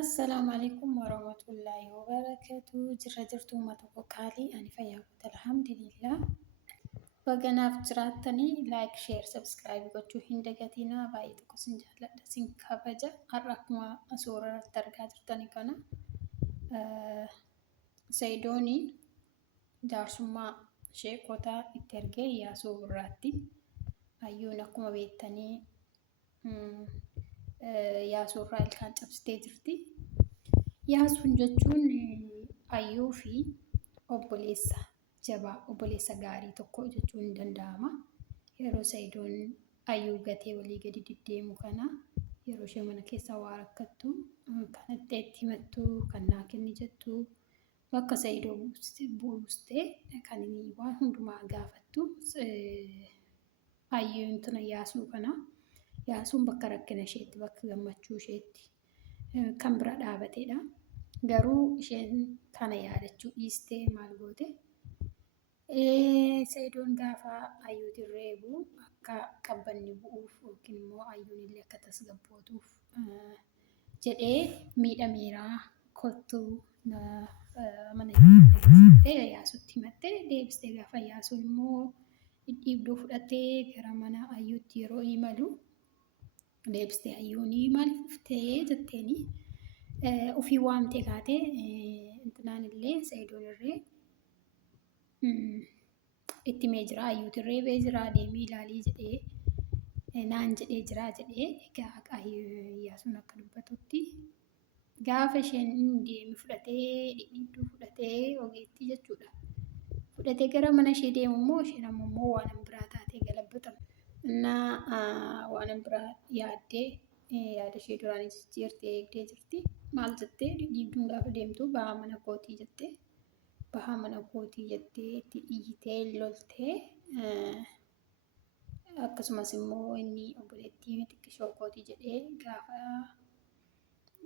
Assalamu alaikum warahmatullahi wabarakatuh. Jirra jirtu uummata bokkaalii ani fayyaa guutuu alhamdulillah. Baganaaf jiraattanii like, share, subscribe gochuu hin dagatinaa. Baay'ee tokko sin jaalladha, sin kabaja. Har'a akkuma suuraa irratti argaa jirtanii kana Sayidooni jaarsummaa sheekotaa itti ergee Iyyaasuu Birraatti. Hayyuun akkuma beektanii Iyyaasuu irraa ilkaan cabsitee jirti. Iyyaasuun jechuun hayyuu fi obboleessa jabaa, obboleessa gaarii tokko jechuun ni danda'ama. Yeroo Sayidoon hayyuu gatee walii gadi deddeemu kana yeroo ishee mana keessa waa rakkattu kan itti himattu, kan naa kenni jettu, bakka Sayidoo buustee kan waan hundumaa gaafattu hayyuun tun Iyyaasuu kana. Iyyaasuun bakka rakkina isheetti, bakka gammachuu isheetti kan bira dhaabatedha. Garuu isheen kana yaadachuu dhiistee maal goote? Sayidoon gaafa hayyuutiin reebu akka qabbanni bu'uuf yookiin immoo hayyuun illee akka tasgabbootuuf jedhee miidhameeraa kottuu mana Iyyaasuutti himattee deebistee gaafa Iyyaasuun immoo dhidhiibduu fudhattee gara mana hayyuutti yeroo imalu deebistee hayyuunii maaliif dhuftee jetteeni ofii waamtee kaatee intinaan illee Sayidoon irree itti mee jira hayyuutiin reebee jira deemii ilaalii jedhee naan jedhee jira jedhee egaa Iyyaasuun akka dubbatutti gaafa isheen deemi fudhatee dhidhiibduu fudhatee ogeettii jechuudha. Fudhatee gara mana ishee deemu immoo isheen ammoo waan biraa taatee galabbatamu. Waan biraa yaaddee yaada ishee duraan jijjiirtee eegdee jirti. Maal jettee dhidhiibduun gaafa deemtu bahaa mana kootii jettee bahaa mana kootii jettee itti dhiitee loltee akkasumas immoo inni obboleettii xiqqishoo kootii jedhee gaafa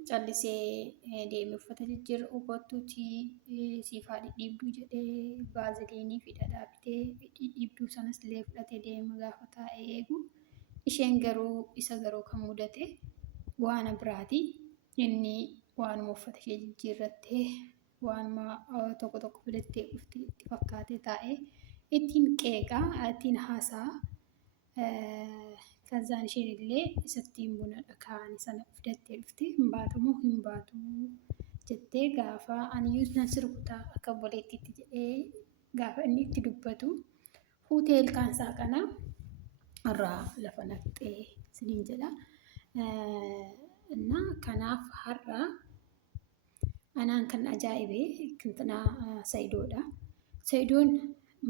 callisee deemee uffata jijjiirra kottuuti siifaa dhidhiibduu jedhee vaaziliinii fi dhadhaa bitee dhidhiibduu sanas illee fudhatee deema gaafa taa'ee eegu isheen garuu isa garuu kan mudate waan biraati. Inni waanuma uffata ishee jijjiirrattee waanuma tokko tokko filattee dhufti itti fakkaatee taa'ee ittiin qeeqaa ittiin haasaa kazaan isheen illee isattiin buna dhakaa'anii sana fidattee dhufte hin baatamoo hin baatu jettee gaafa aniyyuu nan sirbutaa akka obboleettiitti jedhee gaafa inni itti dubbatu fuutee ilkaansaa kana irraa lafa naqxee siniin jedha. Kanaaf har'a anaan kan ajaa'ibee kintinaa Sayidoodha. Sayidoon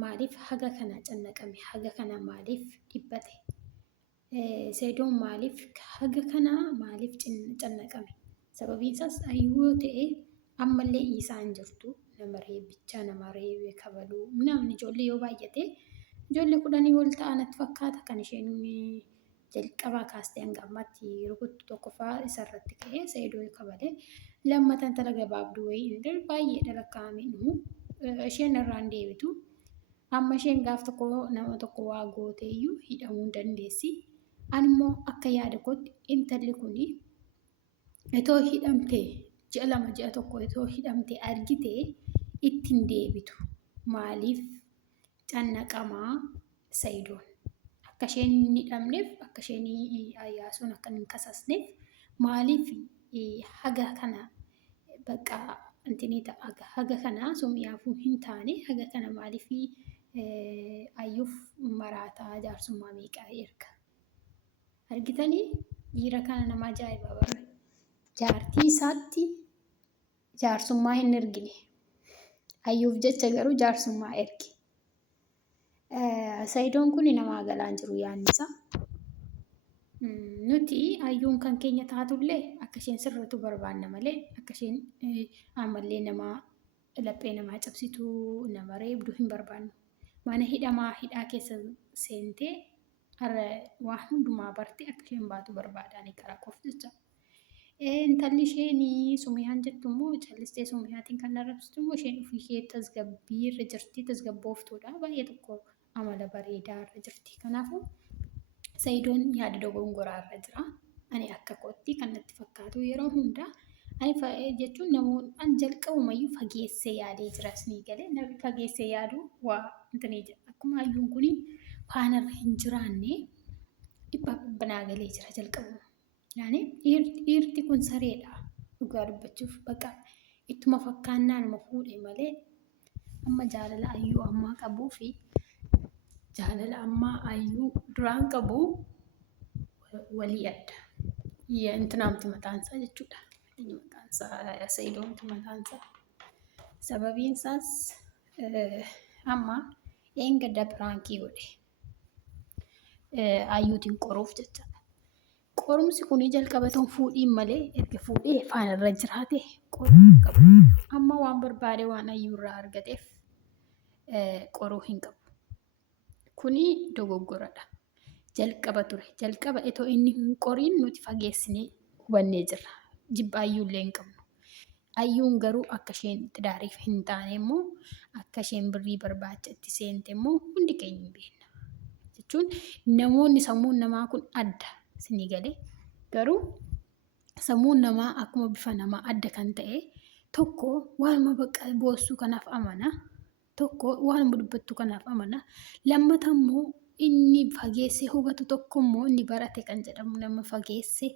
maaliif haga kana cannaqame? Haga kana maaliif dhibbate? Sayidoon maaliif haga kana maaliif cannaqame? Sababiin isaas hayyuu ta'ee ammallee isaan jirtu nama reebichaa nama reebe kabaluu namni ijoollee yoo baay'ate ijoollee 10 ol ta'anitti fakkaata kan isheen jalqabaa kaastee hanga ammaatti rukuttu tokkoffaa isarratti ka'ee Sayidoo kabalee lammatan tala gabaabduu wayii baay'ee dhalakkaa'aminu isheen irraan deebitu amma isheen gaaf tokko nama tokko waa gooteeyyuu hidhamuu dandeessi. Animmoo akka yaada kootti intalli kuni itoo hidhamtee ji'a 2 ji'a 1 itoo hidhamtee argitee ittiin deebitu maaliif cannaqamaa Sayidoon? Akka isheen hin hidhamneef akka isheen Iyyaasuun akka hin kasasneef maaliif haga kana bakka intini ta'a haga kana summiyaafuu hin taane haga kana maaliif hayyuuf maraataa jaarsummaa meeqaa erga argitanii dhiira kana nama ajaa'iba bara jaartii isaatti jaarsummaa hin ergine hayyuuf jecha garuu jaarsummaa erge. Sayidoon kun nama galaan jiru yaannisa. Nuti hayyuun kan keenya taatullee akka isheen sirriitu barbaanna malee akka isheen ammallee nama laphee namaa cabsitu nama reebdu hin barbaannu. Mana hidhaa keessa seentee waa hundumaa bartee akka isheen baatu barbaadanii karaa koof jecha. Intalli isheen Sumiyaan jettu immoo callistee Sumiyaatiin kan arrabsitu immoo isheen ofii ishee tasgabbii irra jirti, tasgabbooftuudha. Baay'ee tokko amala bareedaa irra jirti. Kanaafuu Sayidoon yaada dogongoraa irra jira. Ani akka kootti kan natti fakkaatu yeroo hundaa Ani jechuun namoonni an jalqabumayyuu fageessee yaadee jiras ni galee namni fageessee yaadu waa intinii jira. Akkuma hayyuun kun faanarra hin jiraanne banaa galee jira jalqabuma. Yaani dhiirti kun sareedha dhugaa dubbachuuf baqa ittuma fakkaannaan nama fuudhe malee amma jaalala hayyuu ammaa qabuu fi jaalala ammaa hayyuu duraan qabu walii adda. Intinaamti mataansaa jechuudha. Mataansaa Sayidoomti mataansaa. Sababiin isaas amma eengadda piraankii godhe. Hayyuutiin qoruuf jecha. Qorumsi kun jalqaba ta'uun fuudhiin malee erga fuudhee faanarra jiraate qoruu qabu. Amma waan barbaade waan hayyuurraa argateef qoruu hin qabu. Kuni dogoggoradha. Jalqaba ture. Jalqaba itoo inni hin qoriin nuti fageessinee hubannee jirra. Jibba hayyuullee hin qabnu. Hayyuun garuu akka isheen tidaariif hin taane immoo akka isheen birrii barbaacha itti seente immoo hundi keenya hin beekna. Jechuun namoonni sammuun namaa kun adda isinii galee garuu sammuun namaa akkuma bifa namaa adda kan ta'e tokko waanuma bakka boossuu kanaaf amana. Tokko waanuma dubbattu kanaaf amana. Lammata immoo inni fageessee hubatu tokko immoo inni barate kan jedhamu nama fageessee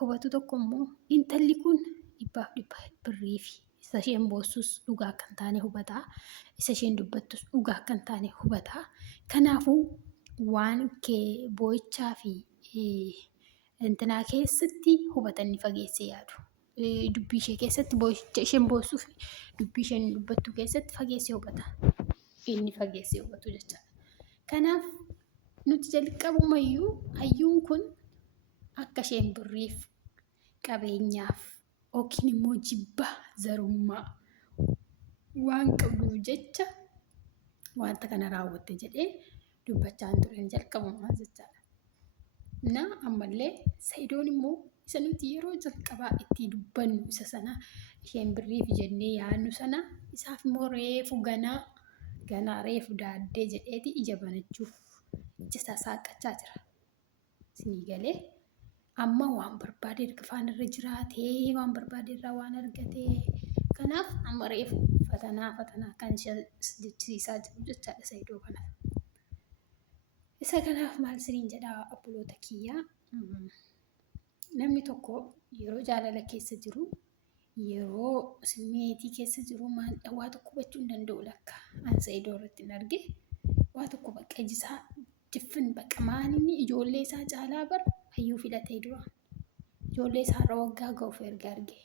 hubatu tokko immoo intalli kun dhibbaaf birrii fi isa isheen boossus dhugaa kan taane hubataa. Isa isheen dubbattus dhugaa kan taane hubataa. Kanaafuu waan kee boo'ichaa fi intinaa keessatti hubatanii fageessee yaadu. Dubbii ishee keessatti boo'icha isheen boossuuf dubbii isheen dubbattu keessatti fageessee hubata. Inni fageessee hubatu jecha. Kanaaf nuti jalqabumayyuu hayyuun kun akka isheen birriif qabeenyaaf yookiin immoo jibba zarummaa waan qabduuf jecha wanta kana raawwatte jedhee dubbachaa hin tureen jalqabumaa jechaadha. Ammallee Sayidoon immoo isa nuti yeroo jalqabaa itti dubbannu isa sana isheen birriif jennee yaadnu sana isaaf immoo reefu ganaa reefu daaddee jedheeti ija banachuuf ija isaa saaqachaa jira. Isinii galee amma waan barbaade erga faanarra jiraatee waan barbaade irraa waan argatee kanaaf amma reefu fatanaa kan jechisiisaa jiru jechaadha Sayidoo kanaaf. Isa kanaaf maal isiniin jedhaa obboloota kiyyaa namni tokko yeroo jaalala keessa jiru yeroo simmeetii keessa jiru waa tokko hubachuu hin danda'u lakka. An Sayidoo irratti hin arge waa tokko bakka ijisaa jiffin bakka maalinni ijoollee isaa caalaa bara hayyuu filatee dura. Ijoollee isaa irra waggaa ga'uuf erga arge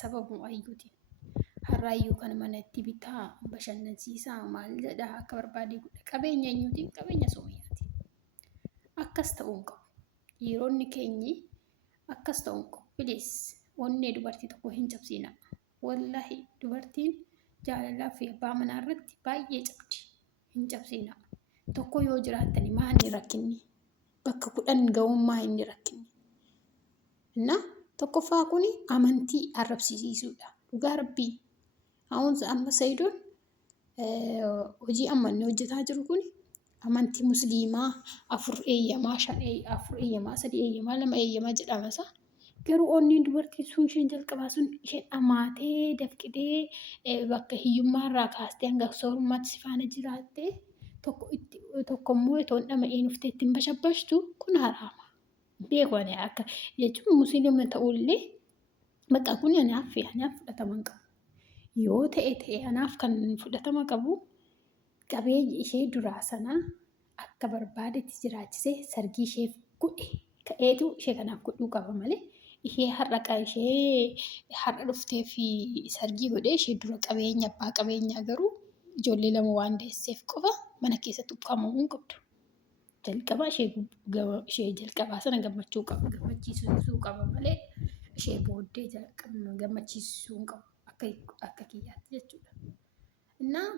sababuma hayyuutiin. Har'a hayyuu kana manatti bitaa bashannansiisaa maal jedhaa akka barbaade godha. Qabeenya eenyuutiin qabeenya Soomayyaati. Akkas ta'uu hin qabu. Dhiironni keenyi akkas ta'uu hin qabu. Bilis onnee dubartii tokko hin cabsiina. Wallahi dubartiin jaalalaa fi abbaa manaa irratti baay'ee cabdi. Hin cabsiina. Tokko yoo jiraattani maa inni rakkinni? Bakka 10 ga'ummaa inni rakkinni. Tokkoffaa kun amantii arrabsiisuudha. Dhugaa Rabbii. Amma Sayidoon hojii amma inni hojjetaa jiru kun amantii musliimaa 4 eeyyamaa 5 4 eeyyamaa 3 eeyyamaa 2 eeyyamaa jedhama isaa. Garuu onneen dubartii sun isheen jalqabaa sun isheen dhamaatee dafqitee bakka hiyyummaa irraa kaastee hanga soorummaatti si faana jiraattee tokko immoo itoo hin dhama'een uftee ittiin bashabbashtu kun haraama. Beekwane akka jechuun musliima ta'ullee bakka kun anaaf fudhatama hin qabu. Yoo ta'e anaaf kan fudhatama qabu qabeenya ishee duraa sanaa akka barbaadetti jiraachisee sargii isheef godhe ka'eetu ishee kanaaf godhuu qaba malee ishee har'a dhuftee fi sargii godhee ishee dura qabeenya abbaa qabeenyaa garuu ijoollee 2 waan deesseef qofa mana keessatti ukkaamamuu hin qabdu. Jalqaba ishee jalqabaa sana gammachiisuu qaba malee ishee booddee gammachiisuu hin qabu akka kiyyaatti jechuudha.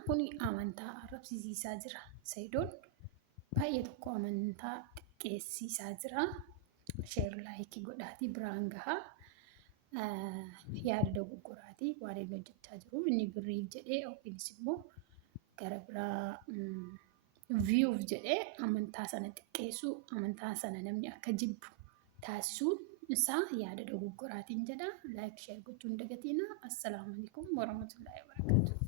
Kuni amantaa arrabsiisaa jira. Sayidoon baay'ee tokko amantaa xiqqeessisaa jira. Sheer laayikii godhaatii biraan gahaa. Yaada dogoggoraatii waan inni hojjechaa jiru inni birriif jedhee yookiinis immoo gara biraa viyuuf jedhee amantaa sana xiqqeessuu amantaa sana namni akka jibbu taasisuun isaa yaada dogoggoraatiin jedha. Laayik sheer gochuun dagatiina. Assalaamu alaikum warahmatullahi wabarakatuh.